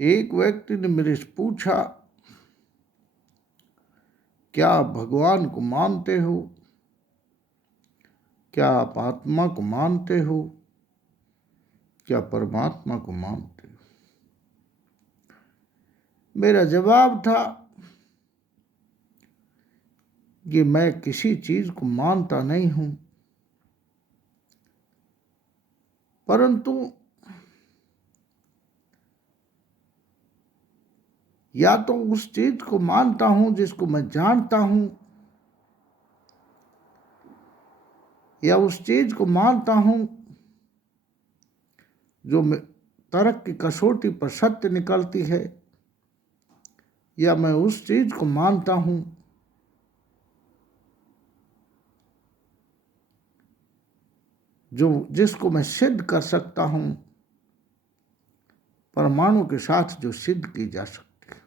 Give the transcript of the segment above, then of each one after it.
एक व्यक्ति ने मेरे से पूछा, क्या आप भगवान को मानते हो? क्या आप आत्मा को मानते हो? क्या परमात्मा को मानते हो? मेरा जवाब था कि मैं किसी चीज को मानता नहीं हूं, परंतु या तो उस चीज को मानता हूं जिसको मैं जानता हूं, या उस चीज को मानता हूं जो तर्क की कसौटी पर सत्य निकलती है, या मैं उस चीज को मानता हूं जिसको मैं सिद्ध कर सकता हूं परमाणु के साथ, जो सिद्ध की जा सकती है।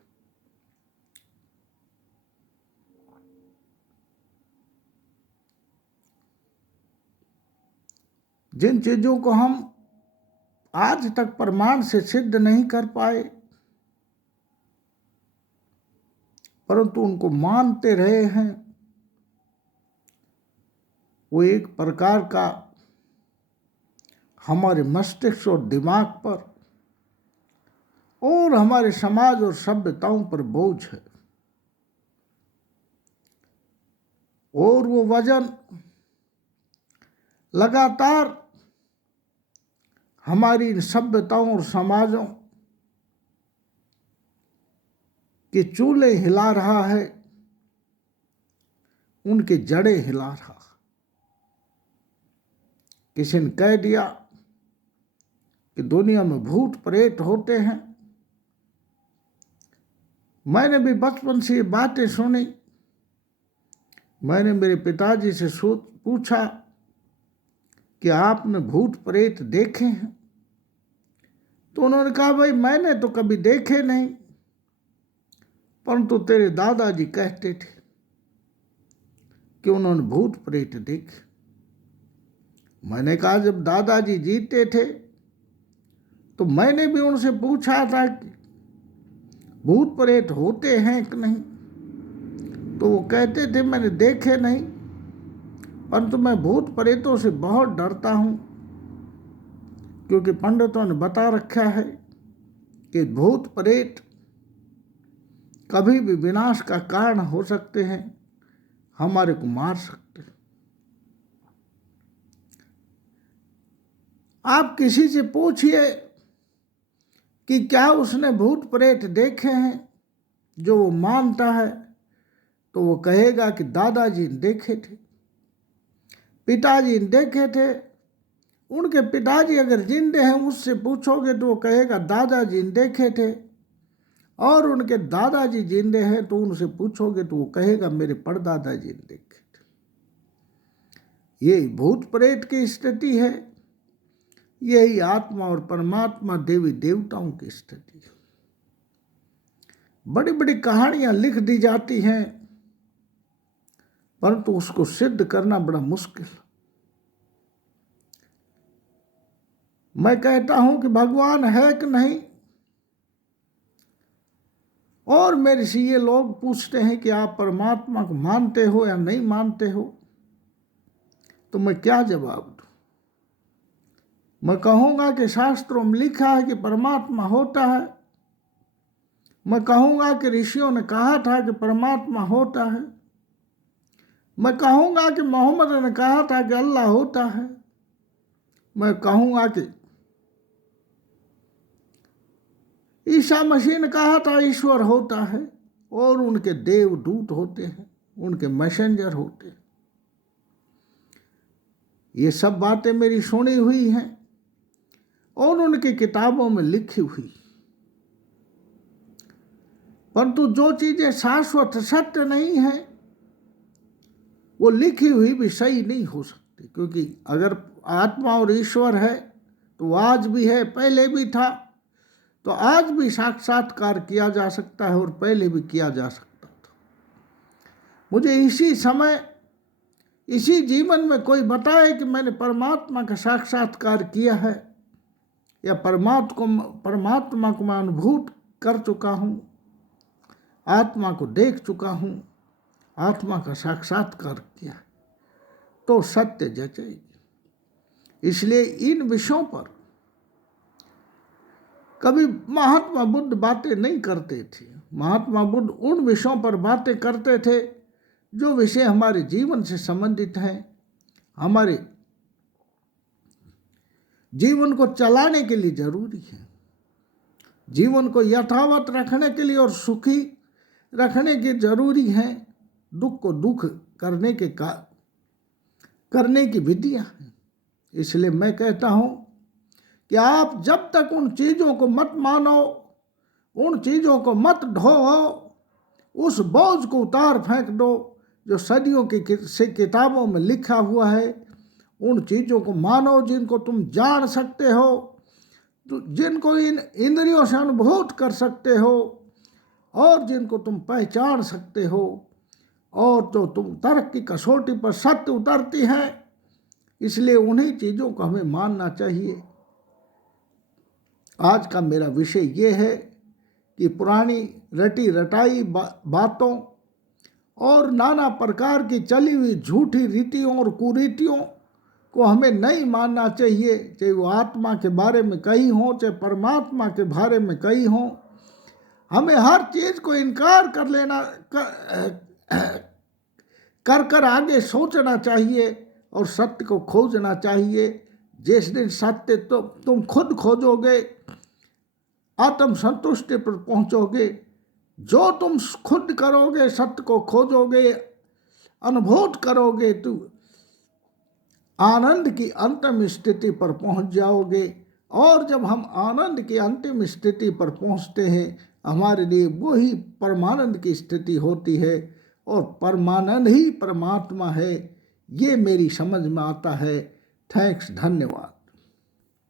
जिन चीजों को हम आज तक प्रमाण से सिद्ध नहीं कर पाए, परंतु उनको मानते रहे हैं, वो एक प्रकार का हमारे मस्तिष्क और दिमाग पर और हमारे समाज और सभ्यताओं पर बोझ है, और वो वजन लगातार हमारी इन सभ्यताओं और समाजों के चूल्हे हिला रहा है, उनके जड़े हिला रहा। किसी ने कह दिया कि दुनिया में भूत प्रेत होते हैं। मैंने भी बचपन से ये बातें सुनी। मैंने मेरे पिताजी से पूछा कि आपने भूत प्रेत देखे हैं? तो उन्होंने कहा, भाई मैंने तो कभी देखे नहीं, परंतु तेरे दादाजी कहते थे कि उन्होंने भूत प्रेत देखे। मैंने कहा, जब दादाजी जीते थे तो मैंने भी उनसे पूछा था कि भूत प्रेत होते हैं कि नहीं, तो वो कहते थे मैंने देखे नहीं, परंतु मैं भूत प्रेतों से बहुत डरता हूं, क्योंकि पंडितों ने बता रखा है कि भूत प्रेत कभी भी विनाश का कारण हो सकते हैं, हमारे को मार सकते हैं। आप किसी से पूछिए कि क्या उसने भूत प्रेत देखे हैं, जो वो मानता है, तो वो कहेगा कि दादाजी ने देखे थे, पिताजी ने देखे थे। उनके पिताजी अगर जिंदे हैं, उससे पूछोगे तो वो कहेगा दादाजी ने देखे थे, और उनके दादाजी जिंदे हैं तो उनसे पूछोगे तो वो कहेगा मेरे परदादाजी ने देखे थे। यही भूत प्रेत की स्थिति है, यही आत्मा और परमात्मा देवी देवताओं की स्थिति है। बड़ी बड़ी कहानियां लिख दी जाती हैं, परंतु उसको सिद्ध करना बड़ा मुश्किल। मैं कहता हूं कि भगवान है कि नहीं, और मेरे से ये लोग पूछते हैं कि आप परमात्मा को मानते हो या नहीं मानते हो, तो मैं क्या जवाब दूं? मैं कहूंगा कि शास्त्रों में लिखा है कि परमात्मा होता है। मैं कहूंगा कि ऋषियों ने कहा था कि परमात्मा होता है। मैं कहूंगा कि मोहम्मद ने कहा था कि अल्लाह होता है। मैं कहूंगा कि ईसा मसीह ने कहा था ईश्वर होता है, और उनके देवदूत होते हैं, उनके मैसेंजर होते हैं। ये सब बातें मेरी सुनी हुई हैं और उनकी किताबों में लिखी हुई, परंतु जो चीजें शाश्वत सत्य नहीं है, वो लिखी हुई भी सही नहीं हो सकती। क्योंकि अगर आत्मा और ईश्वर है तो आज भी है, पहले भी था, तो आज भी साक्षात्कार किया जा सकता है और पहले भी किया जा सकता था। मुझे इसी समय, इसी जीवन में कोई बताए कि मैंने परमात्मा का साक्षात्कार किया है, या परमात्मा को मैं कर चुका हूँ, आत्मा को देख चुका हूँ, आत्मा का साक्षात्कार किया, तो सत्य जचेगी। इसलिए इन विषयों पर कभी महात्मा बुद्ध बातें नहीं करते थे। महात्मा बुद्ध उन विषयों पर बातें करते थे जो विषय हमारे जीवन से संबंधित हैं, हमारे जीवन को चलाने के लिए जरूरी है, जीवन को यथावत रखने के लिए और सुखी रखने के जरूरी है। दुख को दुख करने की विधियां हैं। इसलिए मैं कहता हूं कि आप जब तक उन चीज़ों को मत मानो, उन चीज़ों को मत ढो, उस बोझ को उतार फेंक दो जो सदियों की से किताबों में लिखा हुआ है। उन चीज़ों को मानो जिनको तुम जान सकते हो, जिनको इन इंद्रियों से अनुभूत कर सकते हो और जिनको तुम पहचान सकते हो, और तो तुम तर्क की कसौटी पर सत्य उतरती हैं। इसलिए उन्हीं चीज़ों को हमें मानना चाहिए। आज का मेरा विषय ये है कि पुरानी रटी रटाई बातों और नाना प्रकार की चली हुई झूठी रीतियों और कुरीतियों को हमें नहीं मानना चाहिए, चाहे वो आत्मा के बारे में कही हो, चाहे परमात्मा के बारे में कही हो। हमें हर चीज़ को इनकार कर लेना कर आगे सोचना चाहिए और सत्य को खोजना चाहिए। जिस दिन सत्य तो तुम खुद खोजोगे, आत्म संतुष्टि पर पहुंचोगे। जो तुम खुद करोगे, सत्य को खोजोगे, अनुभूत करोगे, तो आनंद की अंतिम स्थिति पर पहुंच जाओगे। और जब हम आनंद की अंतिम स्थिति पर पहुंचते हैं, हमारे लिए वही परमानंद की स्थिति होती है और परमानंद ही परमात्मा है। ये मेरी समझ में आता है। थैंक्स, धन्यवाद।